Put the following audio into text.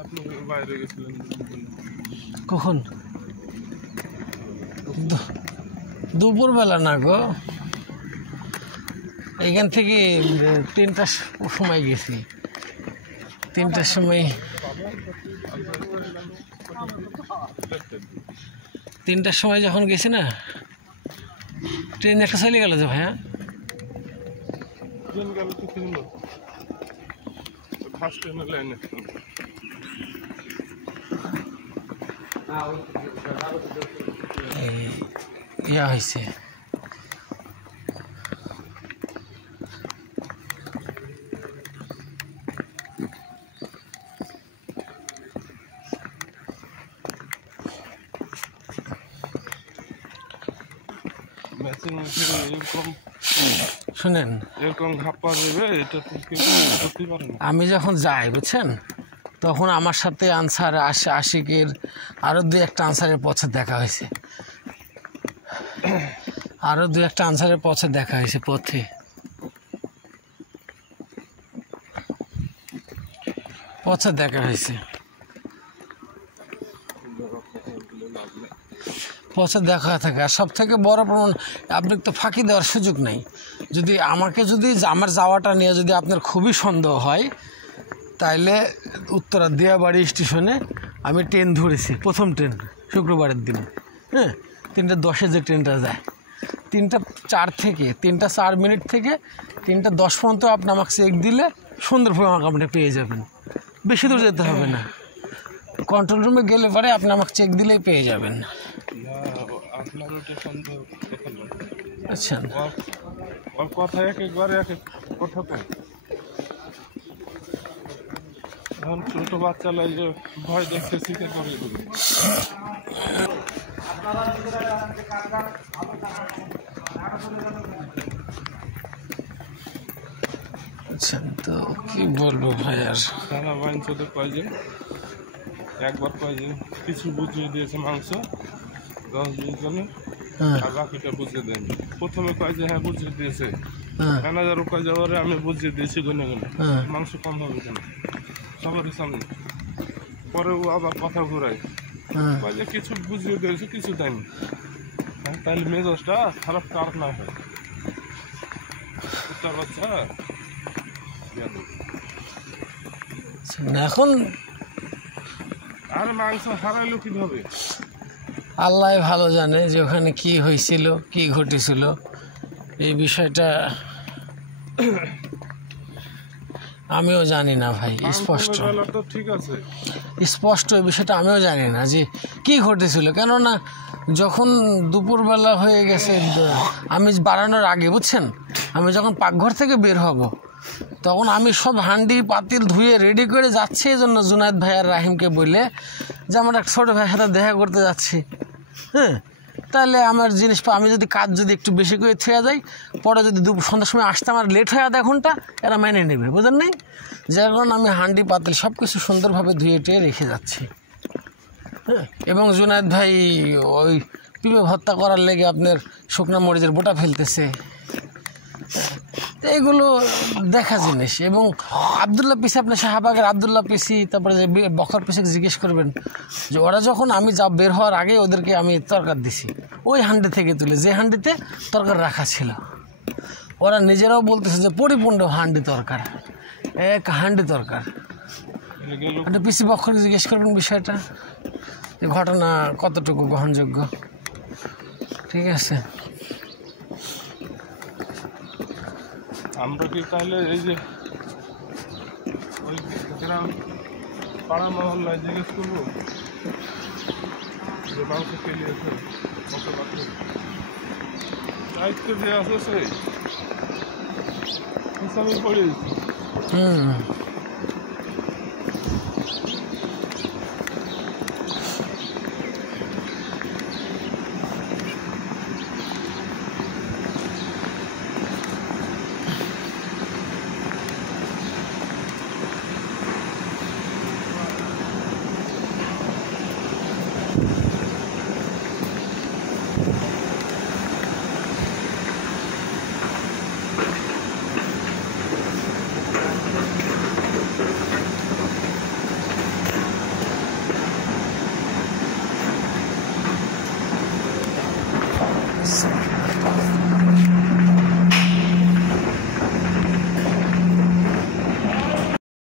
আপনি বাইরে গেছিলেন কখন? দুপুরবেলা না গো, এখান থেকে 3টার সময় গেছি। 3টার সময় 3টার সময় যখন গেছি না, ট্রেন একটা চলে গেল যে ভাইয়া। ট্রেন গেল তো ট্রেন ফার্স্ট ট্রেনের লাইনে ইয়া হয়েছে। শুনেন, আমি যখন যাই বুঝছেন, তখন আমার সাথে আনসার আশিকের আরও 2-1টা আনসারের পথে দেখা হয়েছে। পথে দেখা হয়েছে। পথে দেখা থাকে। আর সব থেকে বড় প্রমাণ, আপনি তো ফাঁকি দেওয়ার সুযোগ নেই। যদি আমার যাওয়াটা নিয়ে যদি আপনার খুবই সন্দেহ হয়, তাইলে উত্তরা দিয়াবাড়ি স্টেশনে আমি ট্রেন ধরেছি, প্রথম ট্রেন শুক্রবারের দিন, হ্যাঁ, 3:10 যে ট্রেনটা যায়, 3:04 থেকে 3:04 থেকে 3:10 পর্যন্ত আপনি আমাকে চেক দিলে সুন্দরভাবে আমাকে আপনি পেয়ে যাবেন। বেশি দূর যেতে হবে না, কন্ট্রোল রুমে গেলে পরে আপনি আমাকে চেক দিলেই পেয়ে যাবেন। আচ্ছা, কথা একবারে কথা কয়। এখন ছোট বাচ্চা লাগে ভয় দেখতে শিখে করে দেবে। আচ্ছা, তো কি বলবো ভাই, আর থানা বাইন চোদ্দ কয় যে একবার কয় যে কিছু বুঝিয়ে দিয়েছে মাংস 10-20 জনে, আর বাকিটা বুঝিয়ে দেয়নি। প্রথমে কয় যে হ্যাঁ বুঝিয়ে দিয়েছে, ম্যানেজারও কয় যে ওরে আমি বুঝিয়ে দিয়েছি গুনে মাংস কম হবে কেন সবারই সামনে। পরে ও আবার কথা ঘুরায়, কয় যে কিছু বুঝিয়ে দিয়েছে কিছু দেয়নি। তাহলে মেজাজটা খারাপ কার না হয়, বাচ্চা এখন আর মাংস হারাইলো কিভাবে আল্লাহ ভালো জানে যে ওখানে কি হয়েছিল, কি ঘটেছিল। এই বিষয়টা আমিও জানি না ভাই, স্পষ্ট এই বিষয়টা আমিও জানি না যে কি ঘটেছিল। কেননা যখন দুপুরবেলা হয়ে গেছে, আমি বাড়ানোর আগে বুঝছেন, আমি যখন পাকঘর থেকে বের হব, তখন আমি সব হান্ডি পাতিল ধুয়ে রেডি করে যাচ্ছি। এই জন্য জুনায়েদ ভাই আর রাহিমকে বলে যে আমার এক ছোটো ভাইয়ের সাথে দেখা করতে যাচ্ছি, হ্যাঁ, তাহলে আমার জিনিস আমি যদি কাজ একটু বেশি করে থেয়ে যাই, পরে যদি সন্ধ্যার সময় আসতে আমার লেট হয়ে 1/2 ঘন্টা, এরা মেনে নেবে, বুঝলেন নাই? যার কারণে আমি হান্ডি পাতিল সব কিছু সুন্দরভাবে ধুয়ে টুয়ে রেখে যাচ্ছি, হ্যাঁ। এবং জুনায়েদ ভাই ওই পিঁপে ভর্তা করার লেগে আপনার শুকনা মরিচের বোটা ফেলতেছে, তো এগুলো দেখা জিনিস। এবং আবদুল্লাহ পিসি, আপনার শাহবাগের আবদুল্লাহ পিসি, তারপরে যে বখর পিসিকে জিজ্ঞেস করবেন যে ওরা যখন আমি বের হওয়ার আগে ওদেরকে আমি তরকার দিছি ওই হান্ডি থেকে তুলে, যে হান্ডিতে তরকার রাখা ছিল। ওরা নিজেরাও বলতেছে যে পরিপূর্ণ হান্ডি তরকার, এক হান্ডি তরকার। একটা পিসি বখরকে জিজ্ঞেস করবেন বিষয়টা, এই ঘটনা কতটুকু গ্রহণযোগ্য। ঠিক আছে, আমরা কি তাহলে এই যে ওই গ্রাম পাড়া মহল্লায় জিজ্ঞেস করবো যে মাংস খেলিয়েছে কত বাকি দায়িত্ব যে আছে সেই হিসাবে পড়ে হাফেজ।